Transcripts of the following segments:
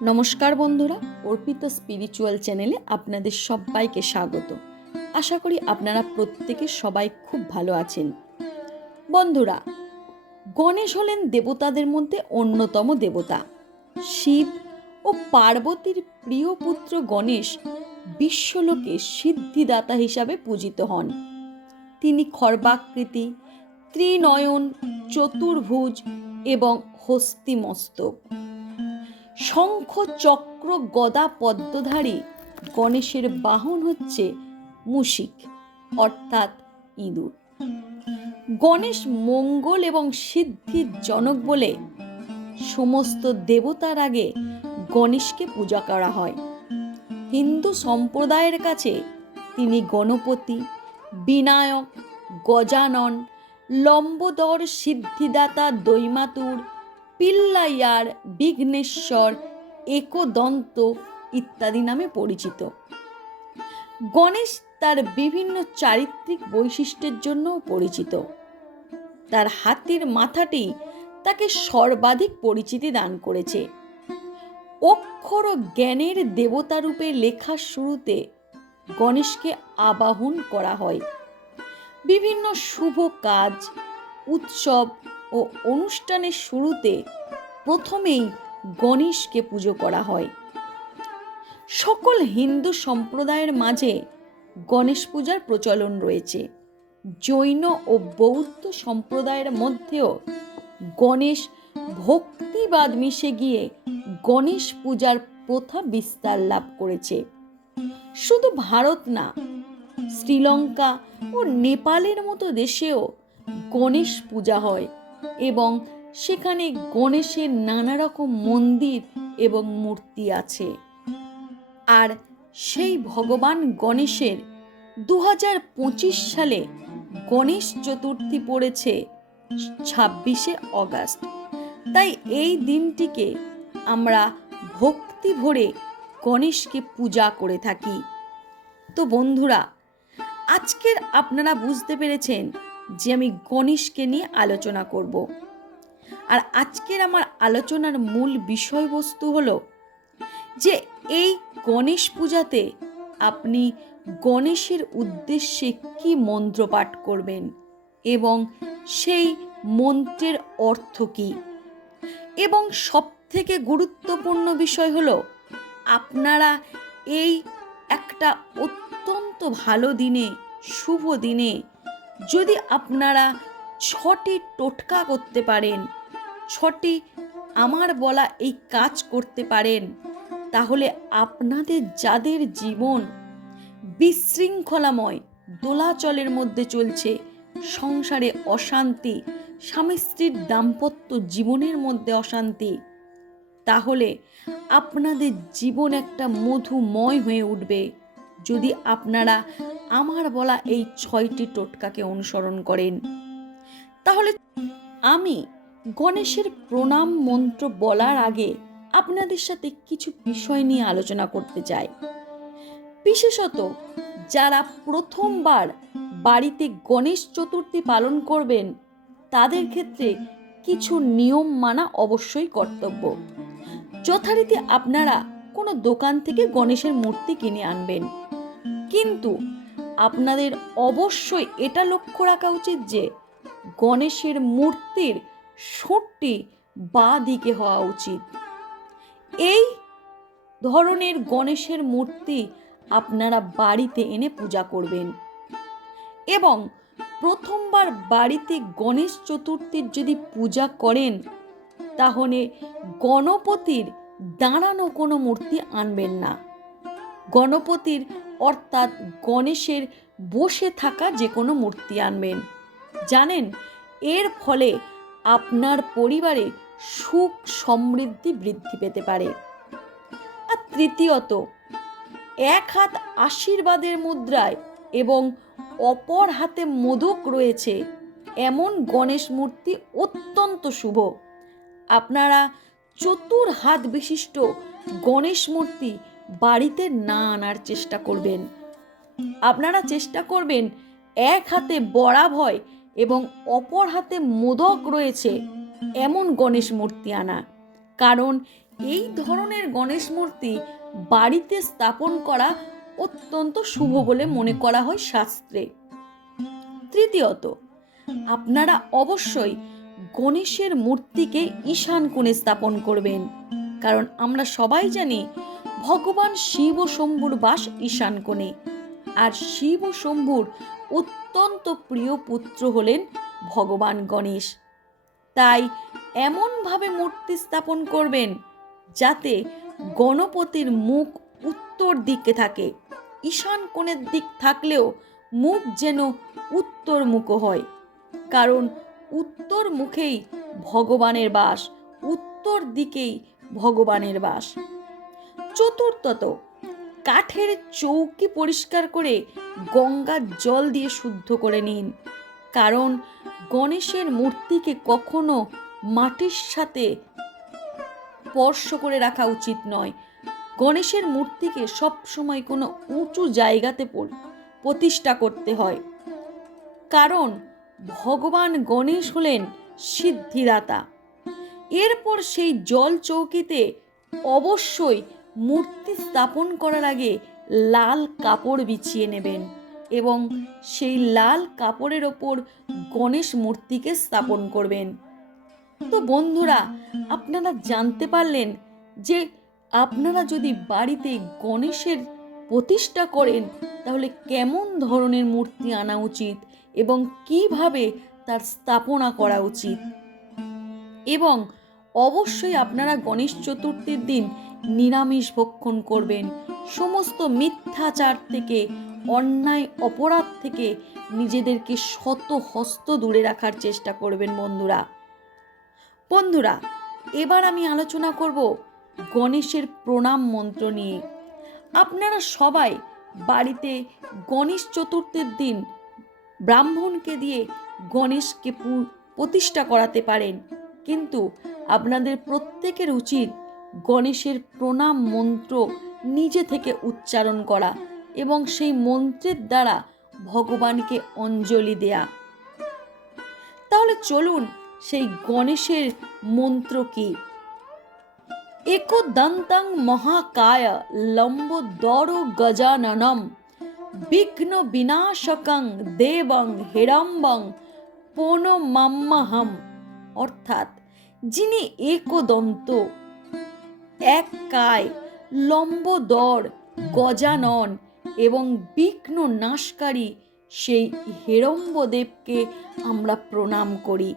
নমস্কার বন্ধুরা, অর্পিতা স্পিরিচুয়াল চ্যানেলে আপনাদের সবাইকে স্বাগত। আশা করি আপনারা প্রত্যেকে সবাই খুব ভালো আছেন। বন্ধুরা, গণেশ হলেন দেবতাদের মধ্যে অন্যতম দেবতা। শিব ও পার্বতীর প্রিয় পুত্র গণেশ বিশ্বলোকে সিদ্ধিদাতা হিসাবে পূজিত হন। তিনি খর্বাকৃতি, ত্রিনয়ন, চতুর্ভুজ এবং হস্তিমস্তক। শঙ্খ, চক্র, গদা, পদ্মধারী গণেশের বাহন হচ্ছে মুশিক অর্থাৎ ইঁদুর। গণেশ মঙ্গল এবং সিদ্ধির জনক বলে সমস্ত দেবতার আগে গণেশকে পূজা করা হয়। হিন্দু সম্প্রদায়ের কাছে তিনি গণপতি, বিনায়ক, গজানন, লম্বোদর, সিদ্ধিদাতা, দৈমাতুর, পিল্লাইয়ার, বিঘ্নেশ্বর, একদন্ত ইত্যাদি নামে পরিচিত। গণেশ তার বিভিন্ন চারিত্রিক বৈশিষ্ট্যের জন্যও পরিচিত। তার হাতির মাথাটি তাকে সর্বাধিক পরিচিতি দান করেছে। অক্ষর ও জ্ঞানের দেবতারূপে লেখার শুরুতে গণেশকে আবাহন করা হয়। বিভিন্ন শুভ কাজ, উৎসব ও অনুষ্ঠানের শুরুতে প্রথমেই গণেশকে পুজো করা হয়। সকল হিন্দু সম্প্রদায়ের মাঝে গণেশ পূজার প্রচলন রয়েছে। জৈন ও বৌদ্ধ সম্প্রদায়ের মধ্যেও গণেশ ভক্তিবাদ মিশে গিয়ে গণেশ পূজার প্রথা বিস্তার লাভ করেছে। শুধু ভারত না, শ্রীলঙ্কা ও নেপালের মতো দেশেও গণেশ পূজা হয় এবং সেখানে গণেশের নানা রকম মন্দির এবং মূর্তি আছে। আর সেই ভগবান গণেশের 2025 সালে গণেশ চতুর্থী পড়েছে 26শে অগাস্ট। তাই এই দিনটিকে আমরা ভক্তি ভরে গণেশকে পূজা করে থাকি। তো বন্ধুরা, আজকের আপনারা বুঝতে পেরেছেন যে আমি গণেশকে নিয়ে আলোচনা করব। আর আজকের আমার আলোচনার মূল বিষয়বস্তু হলো যে এই গণেশ পূজাতে আপনি গণেশের উদ্দেশ্যে কি মন্ত্র পাঠ করবেন এবং সেই মন্ত্রের অর্থ কী। এবং সবথেকে গুরুত্বপূর্ণ বিষয় হলো আপনারা এই একটা অত্যন্ত ভালো দিনে, শুভ দিনে যদি আপনারা 6টি টোটকা করতে পারেন, 6টি আমার বলা এই কাজ করতে পারেন, তাহলে আপনাদের যাদের জীবন বিশৃঙ্খলাময় দোলাচলের মধ্যে চলছে, সংসারে অশান্তি, স্বামী স্ত্রীর দাম্পত্য জীবনের মধ্যে অশান্তি, তাহলে আপনাদের জীবন একটা মধুময় হয়ে উঠবে যদি আপনারা আমার বলা এই 6টি টোটকাকে অনুসরণ করেন। তাহলে আমি গণেশের প্রণাম মন্ত্র বলার আগে আপনাদের সাথে কিছু বিষয় নিয়ে আলোচনা করতে চাই। বিশেষত যারা প্রথমবার বাড়িতে গণেশ চতুর্থী পালন করবেন তাদের ক্ষেত্রে কিছু নিয়ম মানা অবশ্যই কর্তব্য। যথারীতি আপনারা কোনো দোকান থেকে গণেশের মূর্তি কিনে আনবেন, কিন্তু আপনাদের অবশ্যই এটা লক্ষ্য রাখা উচিত যে গণেশের মূর্তির ঠোঁটটি বাঁ দিকে হওয়া উচিত। এই ধরনের গণেশের মূর্তি আপনারা বাড়িতে এনে পূজা করবেন। এবং প্রথমবার বাড়িতে গণেশ চতুর্থীর যদি পূজা করেন তাহলে গণপতির দাঁড়ানো কোনো মূর্তি আনবেন না। গণপতির অর্থাৎ গণেশের বসে থাকা যে কোনো মূর্তি আনবেন। জানেন, এর ফলে আপনার পরিবারে সুখ সমৃদ্ধি বৃদ্ধি পেতে পারে। আর তৃতীয়ত, এক হাত আশীর্বাদের মুদ্রায় এবং অপর হাতে মোদক রয়েছে এমন গণেশ মূর্তি অত্যন্ত শুভ। আপনারা চতুর হাত বিশিষ্ট গণেশ মূর্তি বাড়িতে না আনার চেষ্টা করবেন। আপনারা চেষ্টা করবেন এক হাতে বরাভয় এবং অপর হাতে মোদক রয়েছে এমন গণেশ মূর্তি আনা, কারণ এই ধরনের গণেশ মূর্তি বাড়িতে স্থাপন করা অত্যন্ত শুভ বলে মনে করা হয় শাস্ত্রে। তৃতীয়ত, আপনারা অবশ্যই গণেশের মূর্তিকে ঈশান কোণে স্থাপন করবেন, কারণ আমরা সবাই জানি ভগবান শিব ও শম্ভুর বাস ঈশান কোণে, আর শিব ও শম্ভুর অত্যন্ত প্রিয় পুত্র হলেন ভগবান গণেশ। তাই এমনভাবে মূর্তি স্থাপন করবেন যাতে গণপতির মুখ উত্তর দিকে থাকে। ঈশান কোণের দিক থাকলেও মুখ যেন উত্তর মুখ হয়, কারণ উত্তর মুখেই ভগবানের বাস, উত্তর দিকেই ভগবানের বাস। চতুর্থত, কাঠের চৌকি পরিষ্কার করে গঙ্গার জল দিয়ে শুদ্ধ করে নিন, কারণ গণেশের মূর্তিকে কখনো মাটির সাথে স্পর্শ করে রাখা উচিত নয়। গণেশের মূর্তিকে সবসময় কোনো উঁচু জায়গাতে প্রতিষ্ঠা করতে হয়, কারণ ভগবান গণেশ হলেন সিদ্ধিদাতা। এরপর সেই জল চৌকিতে অবশ্যই মূর্তি স্থাপন করার আগে লাল কাপড় বিছিয়ে নেবেন এবং সেই লাল কাপড়ের ওপর গণেশ মূর্তিকে স্থাপন করবেন। তো বন্ধুরা, আপনারা জানতে পারলেন যে আপনারা যদি বাড়িতে গণেশের প্রতিষ্ঠা করেন তাহলে কেমন ধরনের মূর্তি আনা উচিত এবং কিভাবে তার স্থাপনা করা উচিত। এবং অবশ্যই আপনারা গণেশ চতুর্থীর দিন নিরামিষ ভক্ষণ করবেন। সমস্ত মিথ্যাচার থেকে, অন্যায় অপরাধ থেকে নিজেদেরকে শত হস্ত দূরে রাখার চেষ্টা করবেন বন্ধুরা, এবার আমি আলোচনা করব গণেশের প্রণাম মন্ত্র নিয়ে। আপনারা সবাই বাড়িতে গণেশ চতুর্থীর দিন ব্রাহ্মণকে দিয়ে গণেশকে প্রতিষ্ঠা করাতে পারেন, কিন্তু আপনাদের প্রত্যেকের উচিত গণেশের প্রণাম মন্ত্র নিজে থেকে উচ্চারণ করা এবং সেই মন্ত্রের দ্বারা ভগবানকে অঞ্জলি দেয়া। তাহলে চলুন সেই গণেশের মন্ত্র কি। একদন্তং মহাকায় লম্বোদর গজাননম বিঘ্ন বিনাশকং দেবং হিড়ম্বং প্রণমাম্যহম। অর্থাৎ যিনি একদন্ত, এক কায়, লম্বোদর, গজানন এবং বিঘ্ন নাশকারী সেই হিড়ম্বদেবকে আমরা প্রণাম করি।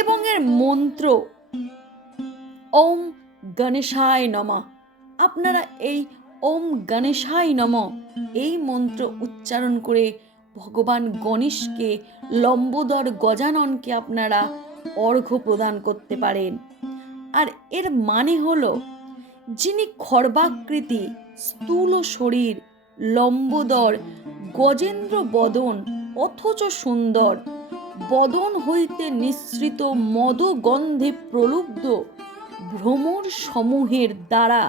এবং এর মন্ত্র ওম গণেশায় নমঃ। আপনারা এই ওম গণেশায় নমঃ এই মন্ত্র উচ্চারণ করে ভগবান গণেশকে, লম্বোদর গজাননকে আপনারা অর্ঘ্য প্রদান করতে পারেন। আর এর মানে হলো, যিনি খর্বাকৃতি, স্থূল শরীর, লম্বোদর, গজেন্দ্র বদন, অথচ সুন্দর, বদন হইতে নিঃসৃত মদগন্ধে প্রলুব্ধ ভ্রমর সমূহের দ্বারা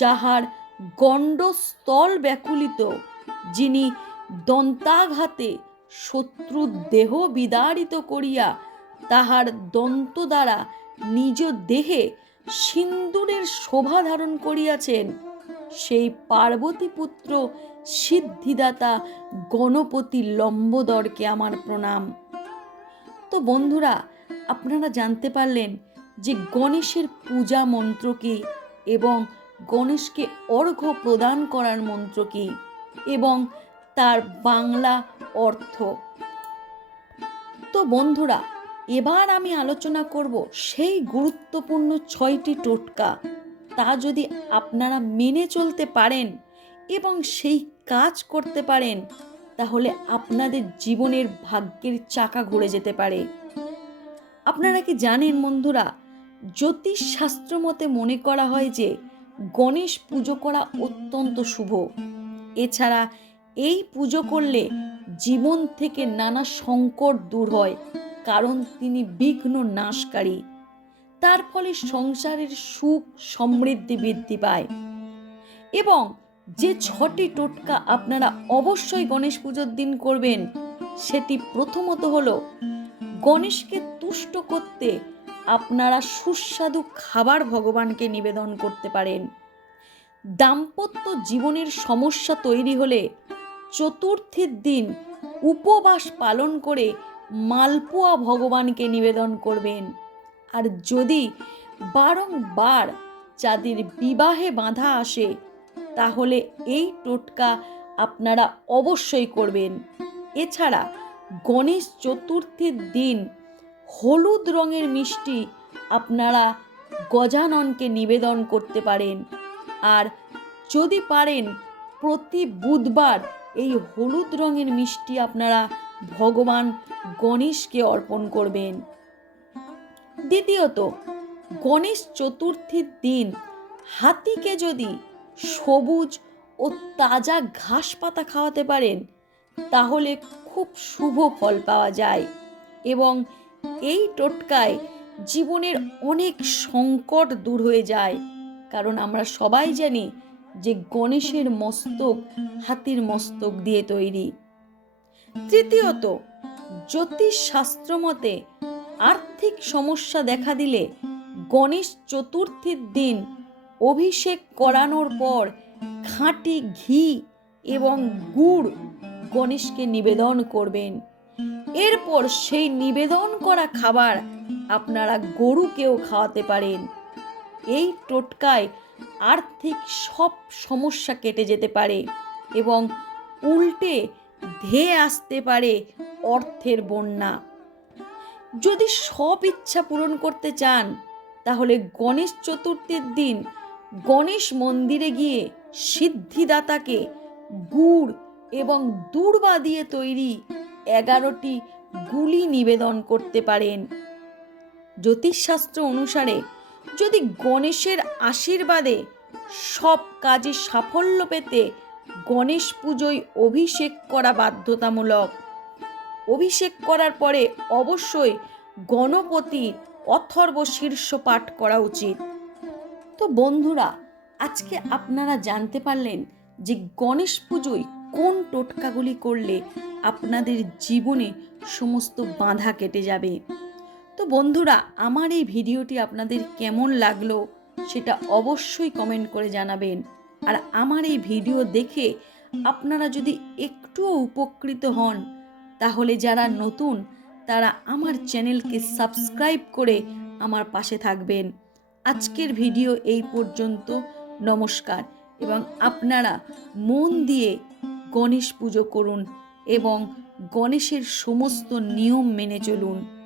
যাহার গণ্ডস্থল ব্যাকুলিত, যিনি দন্তাঘাতে শত্রু দেহ বিদারিত করিয়া তাহার দন্ত দ্বারা নিজ দেহে সিন্দুরের শোভা ধারণ করিয়াছেন, সেই পার্বতীপুত্র সিদ্ধিদাতা গণপতি লম্বোদরকে আমার প্রণাম। তো বন্ধুরা, আপনারা জানতে পারলেন যে গণেশের পূজা মন্ত্র কি এবং গণেশকে অর্ঘ্য প্রদান করার মন্ত্র কি এবং তার বাংলা অর্থ। তো বন্ধুরা, এবার আমি আলোচনা করব সেই গুরুত্বপূর্ণ 6টি টোটকা। তা যদি আপনারা মেনে চলতে পারেন এবং সেই কাজ করতে পারেন, তাহলে আপনাদের জীবনের ভাগ্যের চাকা ঘুরে যেতে পারে। আপনারা কি জানেন বন্ধুরা, জ্যোতিষশাস্ত্র মতে মনে করা হয় যে গণেশ পুজো করা অত্যন্ত শুভ। এছাড়া এই পুজো করলে জীবন থেকে নানা সংকট দূর হয়, কারণ তিনি বিঘ্ন নাশকারী। তার ফলে সংসারের সুখ সমৃদ্ধি বৃদ্ধি পায়। এবং যে 6টি টোটকা আপনারা অবশ্যই গণেশ পুজোর দিন করবেন, সেটি প্রথমত হলো, গণেশকে তুষ্ট করতে আপনারা সুস্বাদু খাবার ভগবানকে নিবেদন করতে পারেন। দাম্পত্য জীবনের সমস্যা তৈরি হলে চতুর্থীর দিন উপবাস পালন করে মালপোয়া ভগবানকে নিবেদন করবেন। আর যদি বারংবার যাদের বিবাহে বাধা আসে, তাহলে এই টোটকা আপনারা অবশ্যই করবেন। এছাড়া গণেশ চতুর্থীর দিন হলুদ রঙের মিষ্টি আপনারা গজাননকে নিবেদন করতে পারেন। আর যদি পারেন প্রতি বুধবার এই হলুদ রঙের মিষ্টি আপনারা ভগবান গণেশকে অর্পণ করবেন। দ্বিতীয়ত, গণেশ চতুর্থীর দিন হাতিকে যদি সবুজ ও তাজা ঘাস পাতা খাওয়াতে পারেন, তাহলে খুব শুভ ফল পাওয়া যায় এবং এই টোটকায় জীবনের অনেক সংকট দূর হয়ে যায়। কারণ আমরা সবাই জানি যে গণেশের মস্তক হাতির মস্তক দিয়ে তৈরি। তৃতীয়ত, জ্যোতিষ শাস্ত্র মতে আর্থিক সমস্যা দেখা দিলে গণেশ চতুর্থীর দিন অভিষেক করানোর পর খাঁটি ঘি এবং গুড় গণেশকে নিবেদন করবেন। এরপর সেই নিবেদন করা খাবার আপনারা গরুকেও খাওয়াতে পারেন। এই টোটকায় আর্থিক সব সমস্যা কেটে যেতে পারে এবং উল্টে ধেয়ে আসতে পারে অর্থের বন্যা। যদি সব ইচ্ছা পূরণ করতে চান, তাহলে গণেশ চতুর্থীর দিন গণেশ মন্দিরে গিয়ে সিদ্ধিদাতাকে গুড় এবং দূর্বা দিয়ে তৈরি 11টি গুলি নিবেদন করতে পারেন। জ্যোতিষশাস্ত্র অনুসারে যদি গণেশের আশীর্বাদে সব কাজে সাফল্য পেতে গণেশ পুজোয় অভিষেক করা বাধ্যতামূলক। অভিষেক করার পরে অবশ্যই গণপতি অথর্ব শীর্ষ পাঠ করা উচিত। তো বন্ধুরা, আজকে আপনারা জানতে পারলেন যে গণেশ পুজোয় কোন টোটকাগুলি করলে আপনাদের জীবনে সমস্ত বাধা কেটে যাবে। তো বন্ধুরা, আমার এই ভিডিওটি আপনাদের কেমন লাগলো সেটা অবশ্যই কমেন্ট করে জানাবেন। আর আমার এই ভিডিও দেখে আপনারা যদি একটুও উপকৃত হন, তাহলে যারা নতুন তারা আমার চ্যানেলকে সাবস্ক্রাইব করে আমার পাশে থাকবেন। আজকের ভিডিও এই পর্যন্ত। নমস্কার। এবং আপনারা মন দিয়ে গণেশ পুজো করুন এবং গণেশের সমস্ত নিয়ম মেনে চলুন।